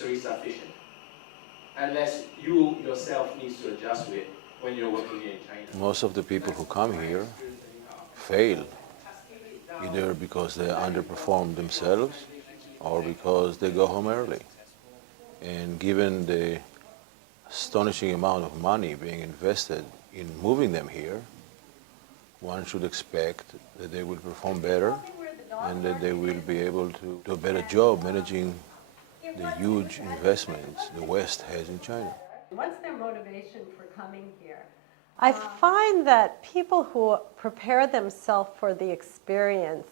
necessarily sufficient, unless you yourself needs to adjust to it when you're working here in China. Most of the people who come here fail, either because they underperform themselves or because they go home early. And given the astonishing amount of money being invested in moving them here, one should expect that they will perform better and that they will be able to do a better job managing the huge investments the West has in China. What's their motivation for coming here? I find that people who prepare themselves for the experience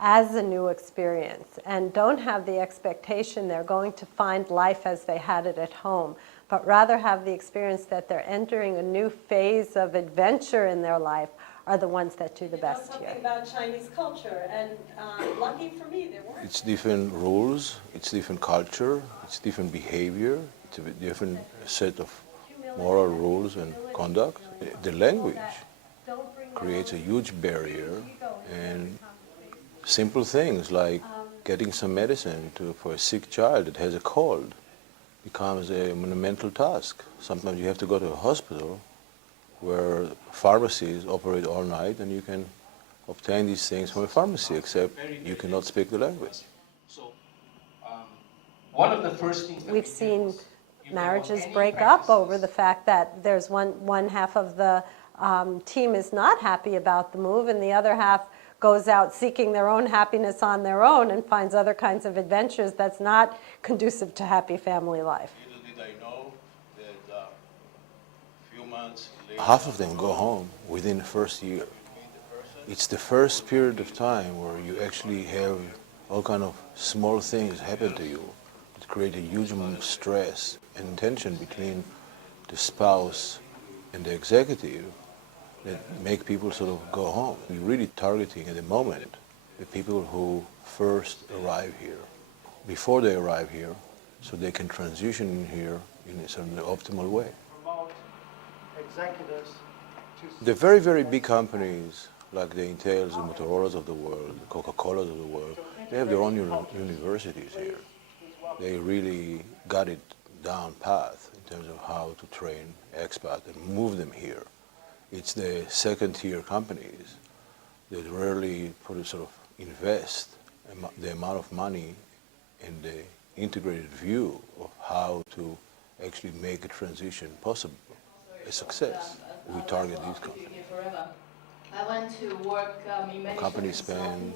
as a new experience and don't have the expectation they're going to find life as they had it at home, but rather have the experience that they're entering a new phase of adventure in their life, are the ones that do the best here. Something about Chinese culture, and lucky for me, there weren't. It's different rules, it's different culture, it's different behavior, it's a different set of moral rules and conduct. The language creates a huge barrier, and simple things like getting some medicine for a sick child that has a cold becomes a monumental task. Sometimes you have to go to a hospital where pharmacies operate all night and you can obtain these things from a pharmacy, except you cannot speak the language. So, one of the first things We've seen marriages break up over the fact that there's one half of the team is not happy about the move, and the other half goes out seeking their own happiness on their own and finds other kinds of adventures that's not conducive to happy family life. Half of them go home within the first year. It's the first period of time where you actually have all kind of small things happen to you that create a huge amount of stress and tension between the spouse and the executive that make people sort of go home. We're really targeting at the moment the people who first arrive here, before they arrive here, so they can transition in here in a sort of optimal way. The very, very big companies like the Intels, the Motorola's of the world, the Coca-Cola's of the world, they have their own universities here. They really got it down path in terms of how to train expats and move them here. It's the second-tier companies that rarely sort of invest the amount of money in the integrated view of how to actually make a transition possible, a success. We target these companies. I went to work in many Companies spend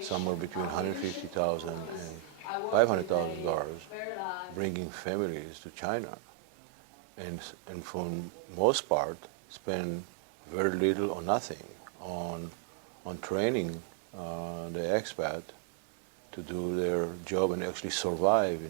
somewhere between $150,000 and $500,000 bringing families to China, and for most part spend very little or nothing on training the expat to do their job and actually survive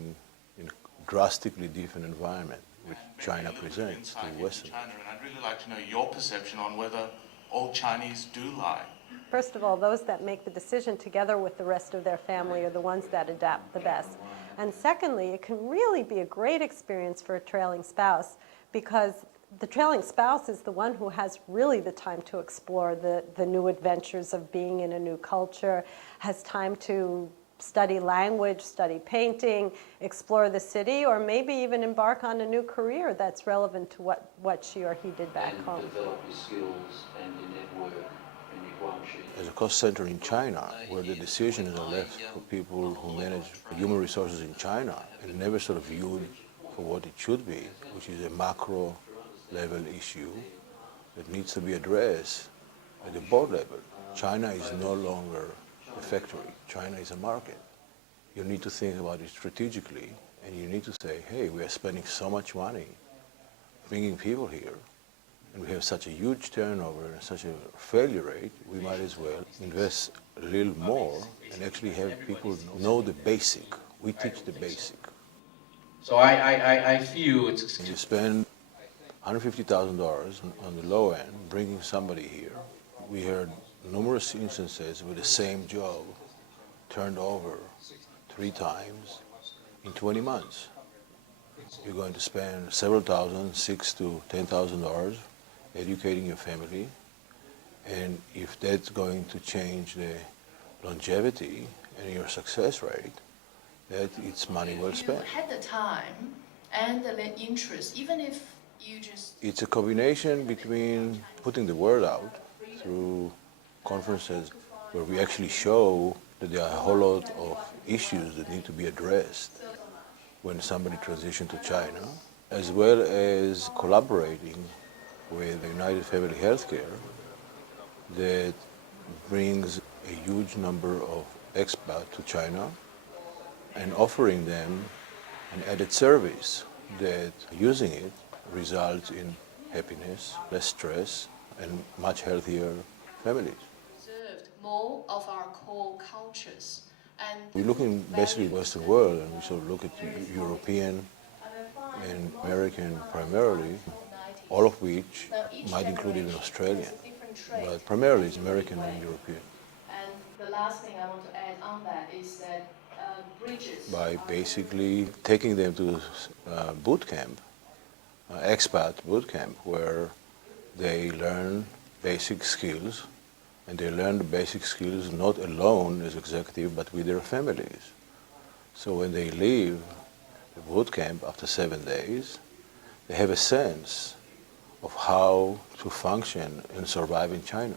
in a drastically different environment which China presents to Western. China, and I'd really like to know your perception on whether all Chinese do lie. First of all, those that make the decision together with the rest of their family are the ones that adapt the best. And secondly, it can really be a great experience for a trailing spouse, because the trailing spouse is the one who has really the time to explore the new adventures of being in a new culture, has time to study language, study painting, explore the city, or maybe even embark on a new career that's relevant to what she or he did back home. Develop your skills and your network and your guanxi. As a cost center in China, where the decisions are left for people who manage human resources in China and never sort of viewed for what it should be, which is a macro level issue that needs to be addressed at the board level. China is no longer a factory. China is a market. You need to think about it strategically, and you need to say, hey, we are spending so much money bringing people here, and we have such a huge turnover and such a failure rate, we might as well invest a little more and actually have people know the basic. We teach the basic. So I feel it's... You spend $150,000 on the low end bringing somebody here. We heard numerous instances with the same job turned over 3 times in 20 months. You're going to spend several thousand, $6,000 to $10,000 educating your family, and if that's going to change the longevity and your success rate, that it's money well spent. You had the time and the interest, even if you just... It's a combination between putting the word out through conferences where we actually show that there are a whole lot of issues that need to be addressed when somebody transitions to China, as well as collaborating with the United Family Healthcare that brings a huge number of expats to China and offering them an added service that using it results in happiness, less stress, and much healthier families. Preserved more of our core cultures. And We look in basically the Western world, and we sort of look at European and American primarily, all of which might include even Australian, but primarily it's American and European. And the last thing I want to add on that is that bridges... By basically taking them to boot camp, expat boot camp, where they learn basic skills, and they learn the basic skills not alone as executive, but with their families. So when they leave the boot camp after 7 days, they have a sense of how to function and survive in China.